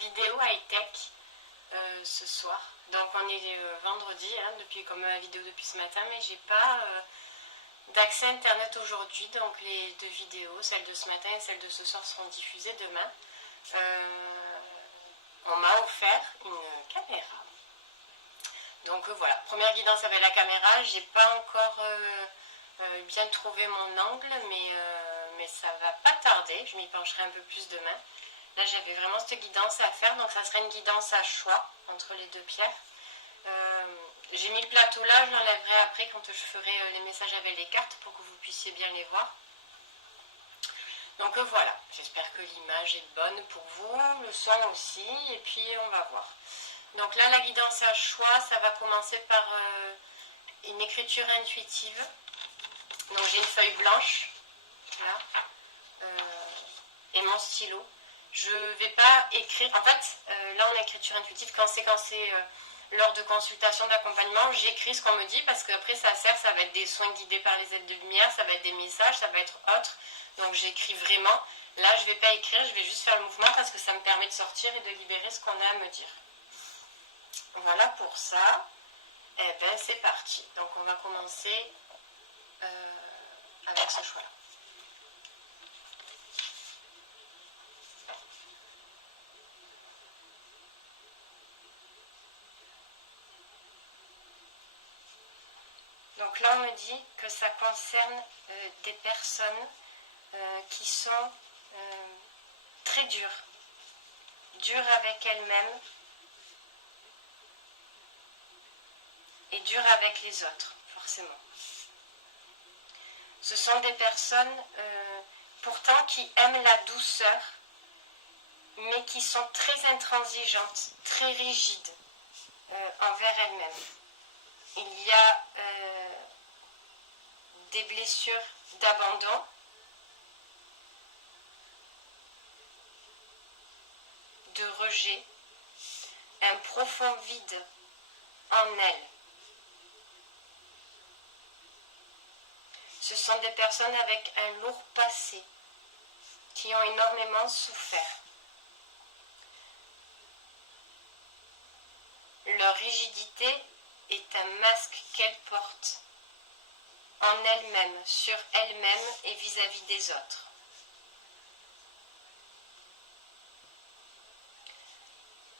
vidéo high-tech ce soir. Donc on est vendredi, hein, comme ma vidéo depuis ce matin, mais j'ai pas d'accès internet aujourd'hui. Donc les deux vidéos, celle de ce matin et celle de ce soir, seront diffusées demain. On m'a offert une caméra. Donc voilà, première guidance avec la caméra. J'ai pas encore bien trouvé mon angle, mais ça va pas tarder. Je m'y pencherai un peu plus demain. Là, j'avais vraiment cette guidance à faire, donc ça serait une guidance à choix entre les deux pierres. J'ai mis le plateau là, je l'enlèverai après quand je ferai les messages avec les cartes pour que vous puissiez bien les voir. Donc voilà, j'espère que l'image est bonne pour vous, le son aussi, et puis on va voir. Donc là, la guidance à choix, ça va commencer par une écriture intuitive. Donc j'ai une feuille blanche, là, et mon stylo. Je ne vais pas écrire, en fait, là on a écriture intuitive, quand c'est lors de consultation d'accompagnement, j'écris ce qu'on me dit, parce qu'après ça va être des soins guidés par les aides de lumière, ça va être des messages, ça va être autre. Donc j'écris vraiment. Là je ne vais pas écrire, je vais juste faire le mouvement parce que ça me permet de sortir et de libérer ce qu'on a à me dire. Voilà pour ça. Et bien c'est parti. Donc on va commencer avec ce choix-là. Donc là, on me dit que ça concerne des personnes qui sont très dures avec elles-mêmes et dures avec les autres, forcément. Ce sont des personnes pourtant qui aiment la douceur, mais qui sont très intransigeantes, très rigides envers elles-mêmes. Il y a des blessures d'abandon, de rejet, un profond vide en elles. Ce sont des personnes avec un lourd passé qui ont énormément souffert. Leur rigidité est un masque qu'elles portent en elles-mêmes, sur elles-mêmes et vis-à-vis des autres.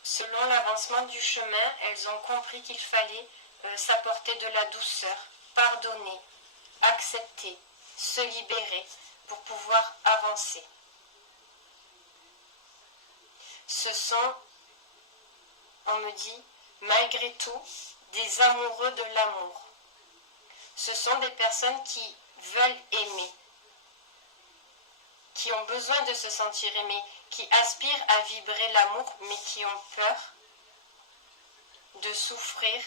Selon l'avancement du chemin, elles ont compris qu'il fallait s'apporter de la douceur, pardonner, accepter, se libérer pour pouvoir avancer. Ce sont, on me dit, malgré tout, des amoureux de l'amour. Ce sont des personnes qui veulent aimer, qui ont besoin de se sentir aimées, qui aspirent à vibrer l'amour, mais qui ont peur de souffrir,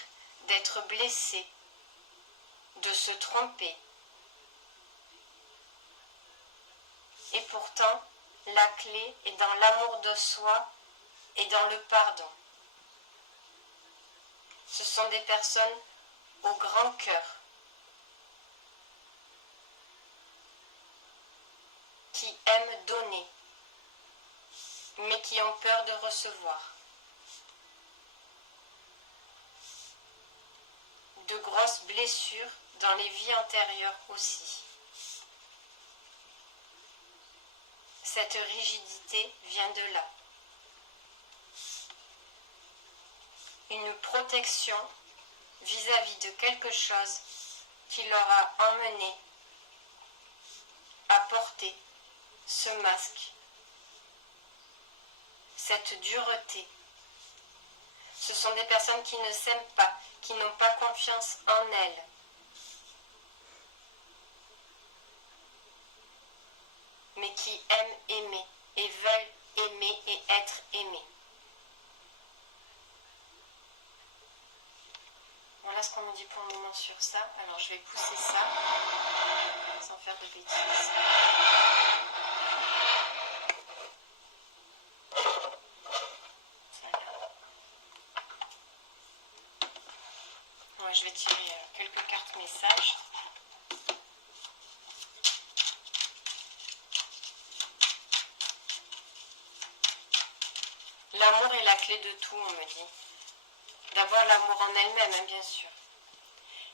d'être blessées, de se tromper. Et pourtant, la clé est dans l'amour de soi et dans le pardon. Ce sont des personnes au grand cœur, qui aiment donner, mais qui ont peur de recevoir. De grosses blessures dans les vies antérieures aussi. Cette rigidité vient de là. Une protection vis-à-vis de quelque chose qui leur a emmené à porter ce masque, cette dureté. Ce sont des personnes qui ne s'aiment pas, qui n'ont pas confiance en elles. Mais qui aiment aimer et veulent aimer et être aimés. Voilà ce qu'on me dit pour le moment sur ça. Alors je vais pousser ça sans faire de bêtises. Ouais, je vais tirer quelques cartes messages. l'amour est la clé de tout, on me dit. D'abord l'amour en elle-même, hein, bien sûr.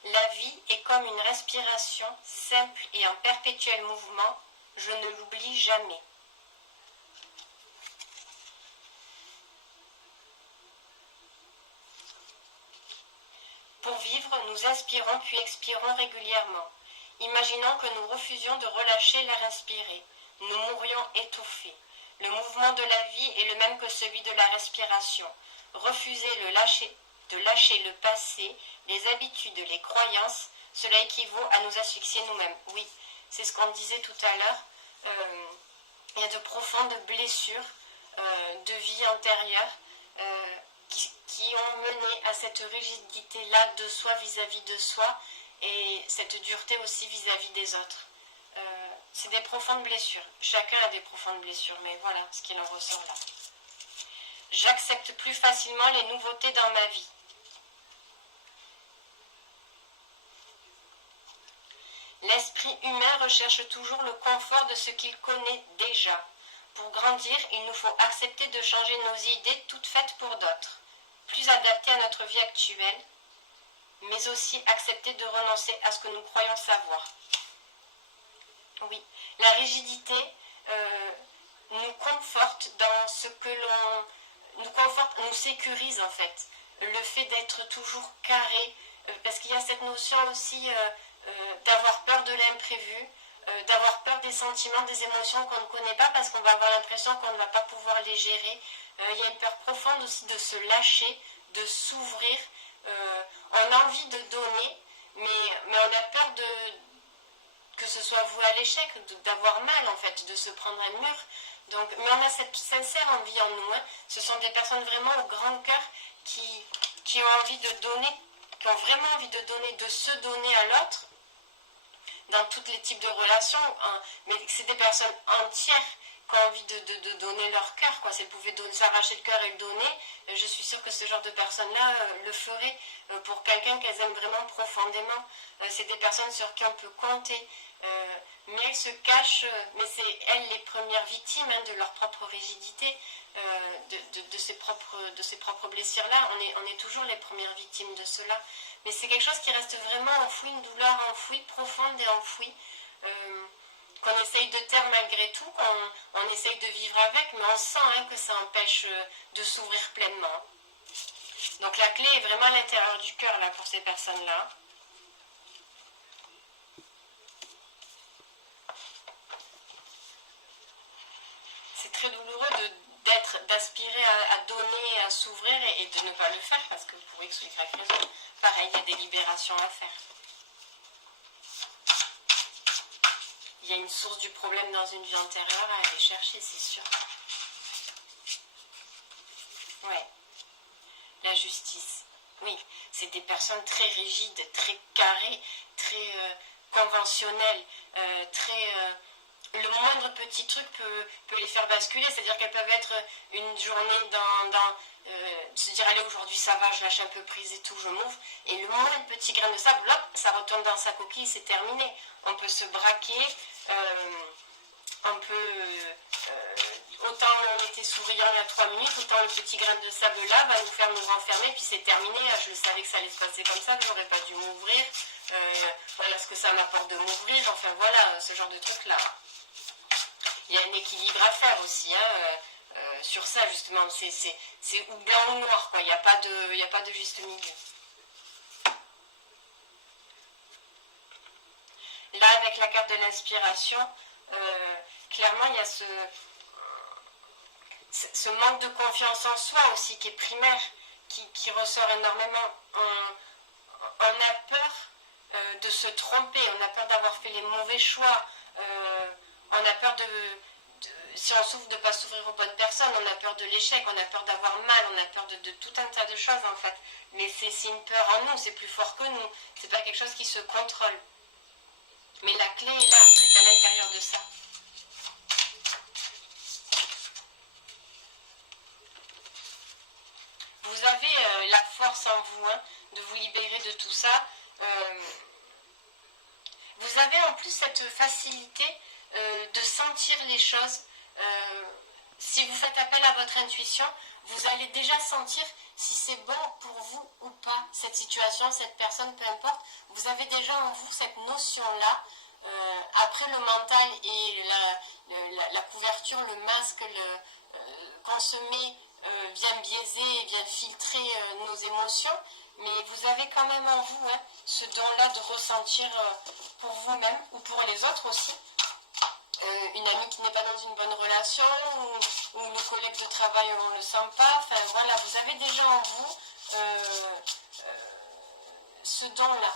La vie est comme une respiration simple et en perpétuel mouvement. Je ne l'oublie jamais. Pour vivre, nous inspirons puis expirons régulièrement. Imaginons que nous refusions de relâcher l'air inspiré. Nous mourrions étouffés. Le mouvement de la vie est le même que celui de la respiration. Refuser de lâcher le passé, les habitudes, les croyances, cela équivaut à nous asphyxier nous-mêmes. Oui, c'est ce qu'on disait tout à l'heure. Il y a de profondes blessures de vie antérieure qui ont mené à cette rigidité-là de soi vis-à-vis de soi et cette dureté aussi vis-à-vis des autres. C'est des profondes blessures. Chacun a des profondes blessures, mais voilà ce qu'il en ressort là. J'accepte plus facilement les nouveautés dans ma vie. L'esprit humain recherche toujours le confort de ce qu'il connaît déjà. Pour grandir, il nous faut accepter de changer nos idées toutes faites pour d'autres, plus adaptées à notre vie actuelle, mais aussi accepter de renoncer à ce que nous croyons savoir. Oui, la rigidité nous conforte dans ce que l'on... nous sécurise en fait. Le fait d'être toujours carré, parce qu'il y a cette notion aussi d'avoir peur de l'imprévu, d'avoir peur des sentiments, des émotions qu'on ne connaît pas parce qu'on va avoir l'impression qu'on ne va pas pouvoir les gérer. Il y a une peur profonde aussi de se lâcher, de s'ouvrir. On a envie de donner, mais on a peur que ce soit voué à l'échec, d'avoir mal en fait, de se prendre un mur. Donc, mais on a cette sincère envie en nous. Hein. Ce sont des personnes vraiment au grand cœur qui ont envie de donner, qui ont vraiment envie de donner, de se donner à l'autre dans tous les types de relations. Hein. Mais c'est des personnes entières qui ont envie de donner leur cœur. Quoi. Si elles pouvaient s'arracher le cœur et le donner, je suis sûre que ce genre de personnes-là le feraient pour quelqu'un qu'elles aiment vraiment profondément. C'est des personnes sur qui on peut compter. Mais elles se cachent, mais c'est elles les premières victimes hein, de leur propre rigidité, de ces propres blessures-là. On est toujours les premières victimes de cela. Mais c'est quelque chose qui reste vraiment enfoui, une douleur enfouie, profonde et enfouie, qu'on essaye de taire malgré tout, qu'on essaye de vivre avec, mais on sent hein, que ça empêche de s'ouvrir pleinement. Donc la clé est vraiment à l'intérieur du cœur là, pour ces personnes-là. C'est très douloureux d'aspirer à donner, à s'ouvrir et de ne pas le faire parce que pour X ou Y raison, pareil, il y a des libérations à faire. Il y a une source du problème dans une vie antérieure à aller chercher, c'est sûr. Ouais. La justice. Oui, c'est des personnes très rigides, très carrées, très conventionnelles, le moindre petit truc peut les faire basculer, c'est-à-dire qu'elles peuvent être une journée se dire allez aujourd'hui ça va, je lâche un peu prise et tout, je m'ouvre, et le moindre petit grain de sable, hop, ça retourne dans sa coquille, c'est terminé. On peut se braquer, on peut, autant on était souriant il y a 3 minutes, autant le petit grain de sable là va nous faire nous renfermer, puis c'est terminé, je savais que ça allait se passer comme ça, que j'aurais pas dû m'ouvrir, voilà ce que ça m'apporte de m'ouvrir, enfin voilà, ce genre de truc là. Il y a un équilibre à faire aussi, hein, sur ça justement, c'est ou blanc ou noir, quoi. Il n'y a pas de juste milieu. Là, avec la carte de l'inspiration, clairement, il y a ce manque de confiance en soi aussi qui est primaire, qui ressort énormément. On a peur de se tromper, on a peur d'avoir fait les mauvais choix, on a peur si on souffre de ne pas s'ouvrir aux bonnes personnes, on a peur de l'échec, on a peur d'avoir mal, on a peur de tout un tas de choses en fait. Mais c'est une peur en nous, c'est plus fort que nous, c'est pas quelque chose qui se contrôle. Mais la clé est là, c'est à l'intérieur de ça. Vous avez la force en vous hein, de vous libérer de tout ça. Vous avez en plus cette facilité de sentir les choses. Si vous faites appel à votre intuition, vous allez déjà sentir si c'est bon pour vous ou pas, cette situation, cette personne, peu importe. Vous avez déjà en vous cette notion-là. Après le mental et la couverture, le masque qu'on se met vient biaiser, vient filtrer nos émotions, mais vous avez quand même en vous ce don-là de ressentir pour vous-même ou pour les autres aussi. Une amie qui n'est pas dans une bonne relation ou nos collègues de travail on ne le sent pas, enfin voilà, vous avez déjà en vous ce don-là,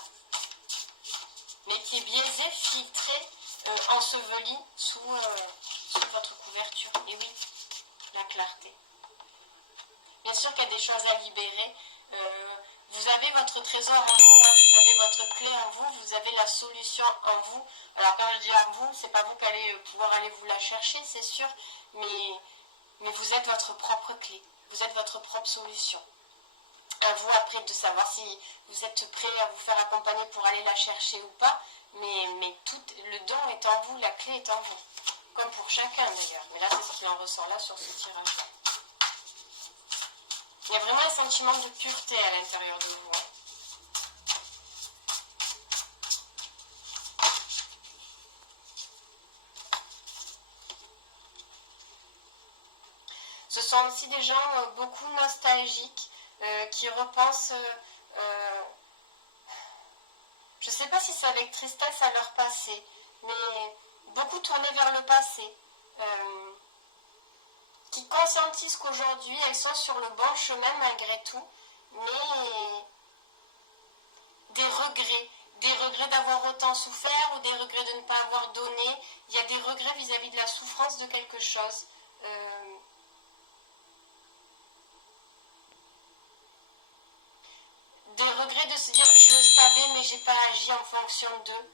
mais qui est biaisé, filtré, enseveli sous votre couverture. Et oui, la clarté. Bien sûr qu'il y a des choses à libérer. Vous avez votre trésor en vous, vous avez votre clé en vous, vous avez la solution en vous. Alors quand je dis en vous, c'est pas vous qui allez pouvoir aller vous la chercher, c'est sûr, mais vous êtes votre propre clé, vous êtes votre propre solution. À vous après de savoir si vous êtes prêt à vous faire accompagner pour aller la chercher ou pas, mais tout le don est en vous, la clé est en vous, comme pour chacun d'ailleurs. Mais là c'est ce qu'il en ressort là sur ce tirage-là. Il y a vraiment un sentiment de pureté à l'intérieur de vous. Ce sont aussi des gens beaucoup nostalgiques qui repensent, je ne sais pas si c'est avec tristesse à leur passé, mais beaucoup tournés vers le passé. Qui conscientisent qu'aujourd'hui elles sont sur le bon chemin malgré tout, mais des regrets d'avoir autant souffert ou des regrets de ne pas avoir donné. Il y a des regrets vis-à-vis de la souffrance de quelque chose. Des regrets de se dire je le savais mais j'ai pas agi en fonction d'eux.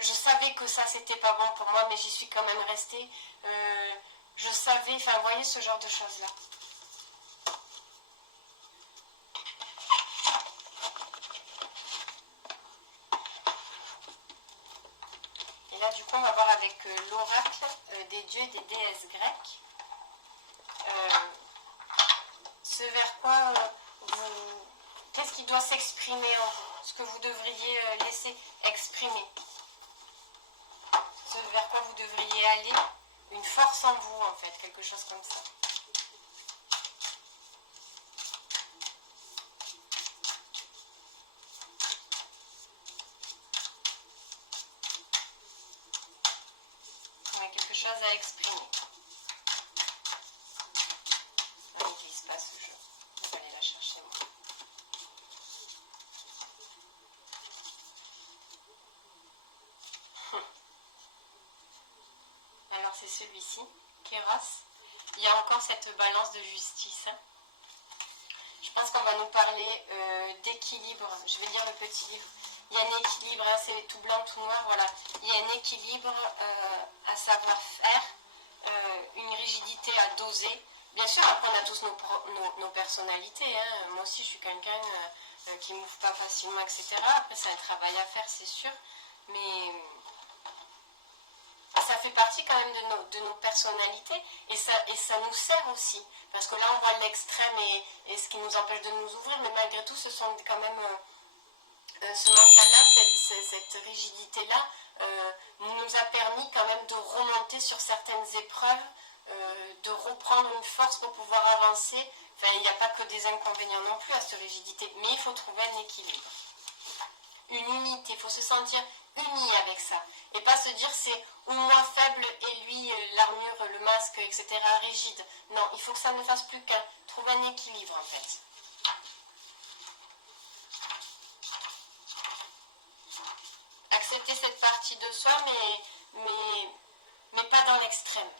Je savais que ça c'était pas bon pour moi mais j'y suis quand même restée. Je savais, enfin vous voyez ce genre de choses là. Et là du coup on va voir avec l'oracle des dieux et des déesses grecques. Ce vers quoi vous... Qu'est-ce qui doit s'exprimer en vous? Ce que vous devriez laisser exprimer. Ce vers quoi vous devriez aller. Une force en vous en fait, quelque chose comme ça. Ouais, quelque chose à exprimer. On n'utilise pas ce jeu. Je vais aller la chercher moi. Alors c'est celui-ci, Kéras. Il y a encore cette balance de justice. Je pense qu'on va nous parler d'équilibre. Je vais lire le petit livre. Il y a un équilibre, c'est tout blanc, tout noir, voilà. Il y a un équilibre à savoir faire, une rigidité à doser. Bien sûr, après on a tous nos personnalités. Moi aussi je suis quelqu'un qui ne m'ouvre pas facilement, etc. Après c'est un travail à faire, c'est sûr. Mais... ça fait partie quand même de nos personnalités et ça nous sert aussi. Parce que là, on voit l'extrême et ce qui nous empêche de nous ouvrir, mais malgré tout, ce sont quand même ce mental-là, cette rigidité-là, nous a permis quand même de remonter sur certaines épreuves, de reprendre une force pour pouvoir avancer. Enfin, il n'y a pas que des inconvénients non plus à cette rigidité, mais il faut trouver un équilibre. Une unité, il faut se sentir uni avec ça et pas se dire c'est ou moi faible et lui l'armure, le masque, etc. rigide. Non, il faut que ça ne fasse plus qu'un. Trouve un équilibre en fait. Accepter cette partie de soi mais pas dans l'extrême.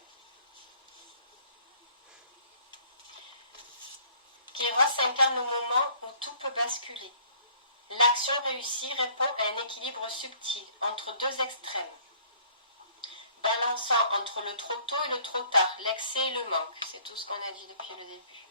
Kéros incarne le moment où tout peut basculer. L'action réussie répond à un équilibre subtil entre deux extrêmes, balançant entre le trop tôt et le trop tard, l'excès et le manque. C'est tout ce qu'on a dit depuis le début.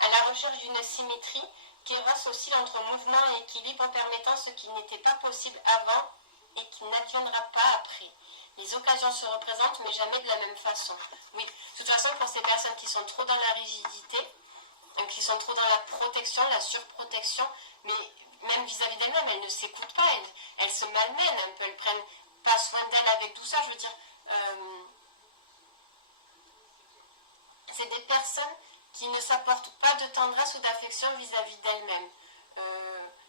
À la recherche d'une symétrie, Kéros oscille entre mouvement et équilibre en permettant ce qui n'était pas possible avant et qui n'adviendra pas après. Les occasions se représentent, mais jamais de la même façon. Oui, de toute façon, pour ces personnes qui sont trop dans la rigidité, qui sont trop dans la protection, la surprotection, mais même vis-à-vis d'elles-mêmes, elles ne s'écoutent pas, elles se malmènent un peu, elles prennent pas soin d'elles avec tout ça, je veux dire, c'est des personnes qui ne s'apportent pas de tendresse ou d'affection vis-à-vis d'elles-mêmes.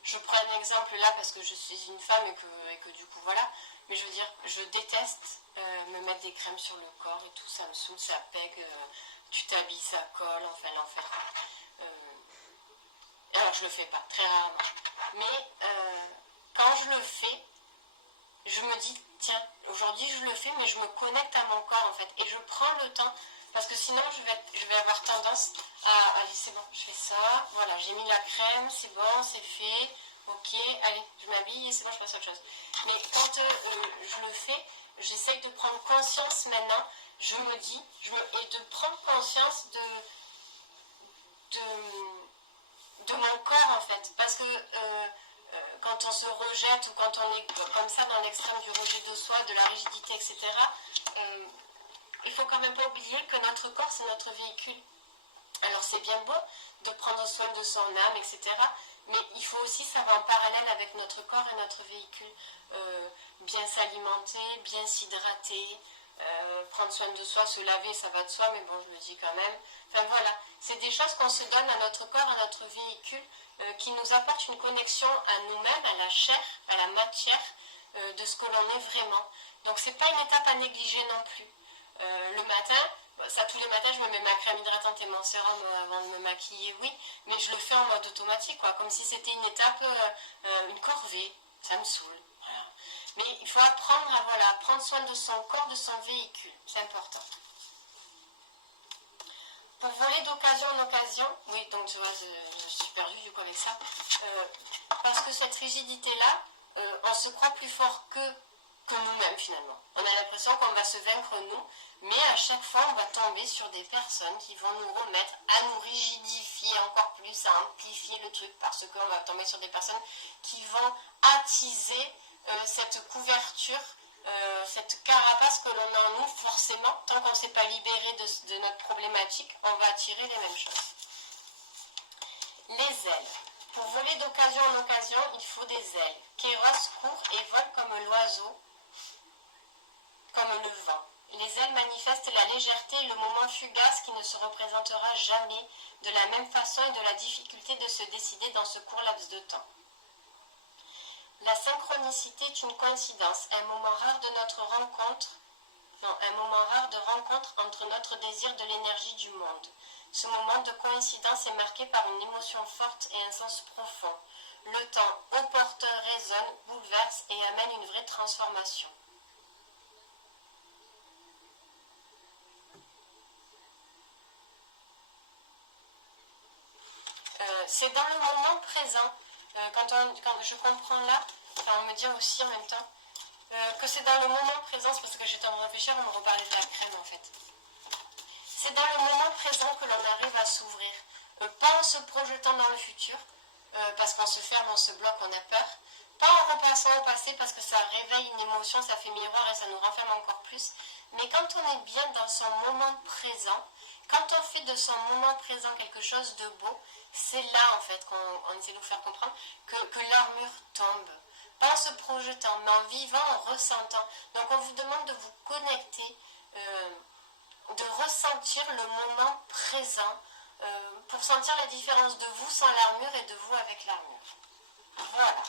Je prends un exemple là parce que je suis une femme et que du coup voilà, mais je veux dire, je déteste me mettre des crèmes sur le corps et tout, ça me saoule, ça pègue, tu t'habilles, ça colle, enfin l'enfer. Alors je le fais pas, très rarement. Mais quand je le fais, je me dis, tiens, aujourd'hui je le fais, mais je me connecte à mon corps en fait. Et je prends le temps, parce que sinon je vais avoir tendance à, allez c'est bon, je fais ça, voilà, j'ai mis la crème, c'est bon, c'est fait, ok, allez, je m'habille et c'est bon, je passe à autre chose. Mais quand je le fais, j'essaye de prendre conscience maintenant, je me dis, et de prendre conscience de mon corps en fait, parce que quand on se rejette ou quand on est comme ça dans l'extrême du rejet de soi, de la rigidité, etc., il faut quand même pas oublier que notre corps c'est notre véhicule. Alors c'est bien beau de prendre soin de son âme, etc., mais il faut aussi ça va en parallèle avec notre corps et notre véhicule. Bien s'alimenter, bien s'hydrater, prendre soin de soi, se laver, ça va de soi, mais bon, je le dis quand même. Enfin voilà, c'est des choses qu'on se donne à notre corps, à notre véhicule, qui nous apportent une connexion à nous-mêmes, à la chair, à la matière de ce que l'on est vraiment. Donc c'est pas une étape à négliger non plus. Le matin, ça tous les matins, je me mets ma crème hydratante et mon sérum avant de me maquiller, oui, mais je le fais en mode automatique, quoi, comme si c'était une étape, une corvée, ça me saoule. Voilà. Mais il faut apprendre à voilà, prendre soin de son corps, de son véhicule, c'est important. Pour voler d'occasion en occasion, oui, donc tu vois, je suis perdue du coup avec ça, parce que cette rigidité-là, on se croit plus fort que nous-mêmes finalement. On a l'impression qu'on va se vaincre nous, mais à chaque fois on va tomber sur des personnes qui vont nous remettre à nous rigidifier encore plus, à amplifier le truc, parce qu'on va tomber sur des personnes qui vont attiser cette couverture, cette carapace que l'on a en nous, forcément, tant qu'on ne s'est pas libéré de notre problématique, on va attirer les mêmes choses. Les ailes. Pour voler d'occasion en occasion, il faut des ailes. Kéros court et vole comme l'oiseau, comme le vent. Les ailes manifestent la légèreté et le moment fugace qui ne se représentera jamais de la même façon et de la difficulté de se décider dans ce court laps de temps. La synchronicité est une coïncidence, un moment rare de rencontre entre notre désir de l'énergie du monde. Ce moment de coïncidence est marqué par une émotion forte et un sens profond. Le temps au porteur résonne, bouleverse et amène une vraie transformation. C'est dans le moment présent, quand je comprends là, on me dit aussi en même temps, que c'est dans le moment présent, c'est parce que j'étais en train de réfléchir, on me reparlait de la crème en fait. C'est dans le moment présent que l'on arrive à s'ouvrir, pas en se projetant dans le futur, parce qu'on se ferme, on se bloque, on a peur, pas en repassant au passé parce que ça réveille une émotion, ça fait miroir et ça nous renferme encore plus, mais quand on est bien dans son moment présent, quand on fait de son moment présent quelque chose de beau, c'est là en fait qu'on essaie de vous faire comprendre que l'armure tombe. Pas en se projetant, mais en vivant, en ressentant. Donc on vous demande de vous connecter, de ressentir le moment présent, pour sentir la différence de vous sans l'armure et de vous avec l'armure. Voilà.